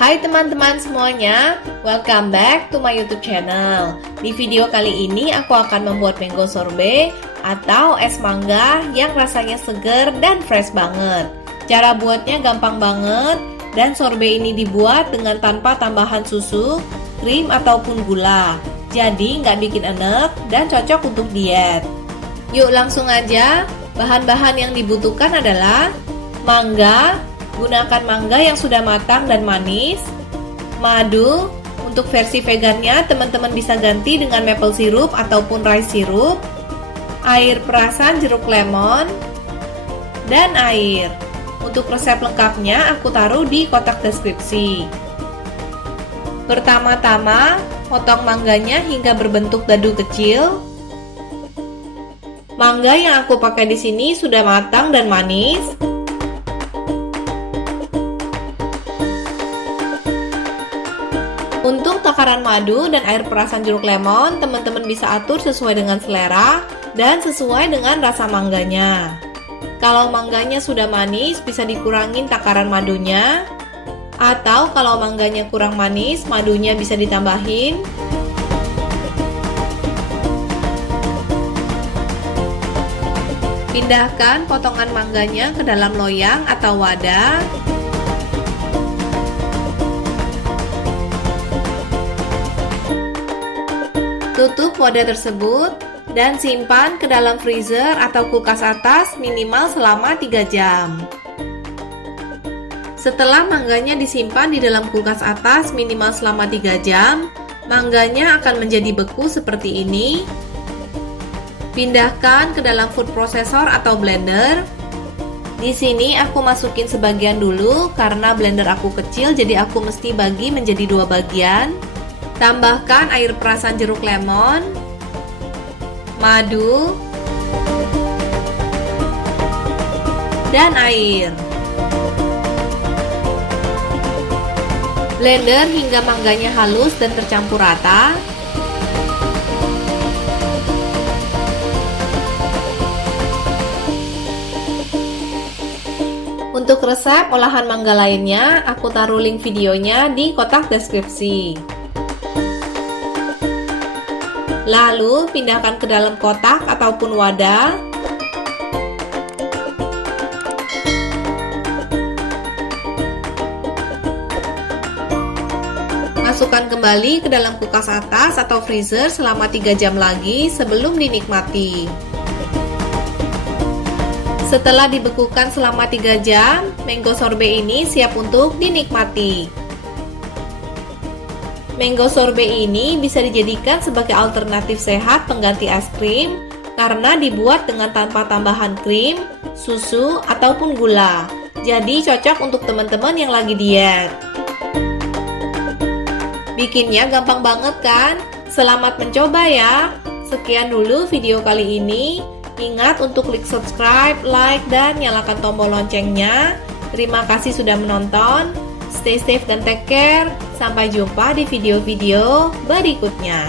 Hai teman-teman semuanya, welcome back to my YouTube channel. Di video kali ini aku akan membuat mango sorbet atau es mangga yang rasanya seger dan fresh banget. Cara buatnya gampang banget dan sorbet ini dibuat dengan tanpa tambahan susu, krim ataupun gula. Jadi nggak bikin enek dan cocok untuk diet. Yuk langsung aja, bahan-bahan yang dibutuhkan adalah mangga. Gunakan mangga yang sudah matang dan manis. Madu, untuk versi vegannya teman-teman bisa ganti dengan maple syrup ataupun rice syrup. Air perasan jeruk lemon dan air. Untuk resep lengkapnya aku taruh di kotak deskripsi. Pertama-tama, potong mangganya hingga berbentuk dadu kecil. Mangga yang aku pakai di sini sudah matang dan manis. Untuk takaran madu dan air perasan jeruk lemon, teman-teman bisa atur sesuai dengan selera dan sesuai dengan rasa mangganya. Kalau mangganya sudah manis, bisa dikurangin takaran madunya. Atau kalau mangganya kurang manis, madunya bisa ditambahin. Pindahkan potongan mangganya ke dalam loyang atau wadah. Tutup wadah tersebut dan simpan ke dalam freezer atau kulkas atas minimal selama 3 jam. Setelah mangganya disimpan di dalam kulkas atas minimal selama 3 jam, mangganya akan menjadi beku seperti ini. Pindahkan ke dalam food processor atau blender. Di sini aku masukin sebagian dulu karena blender aku kecil, jadi aku mesti bagi menjadi 2 bagian. Tambahkan air perasan jeruk lemon, madu, dan air. Blender hingga mangganya halus dan tercampur rata. Untuk resep olahan mangga lainnya, aku taruh link videonya di kotak deskripsi. Lalu pindahkan ke dalam kotak ataupun wadah. Masukkan kembali ke dalam kulkas atas atau freezer selama 3 jam lagi sebelum dinikmati. Setelah dibekukan selama 3 jam, mango sorbet ini siap untuk dinikmati. Mango sorbet ini bisa dijadikan sebagai alternatif sehat pengganti es krim karena dibuat dengan tanpa tambahan krim, susu, ataupun gula. Jadi cocok untuk teman-teman yang lagi diet. Bikinnya gampang banget kan? Selamat mencoba ya! Sekian dulu video kali ini. Ingat untuk klik subscribe, like, dan nyalakan tombol loncengnya. Terima kasih sudah menonton. Stay safe dan take care. Sampai jumpa di video-video berikutnya.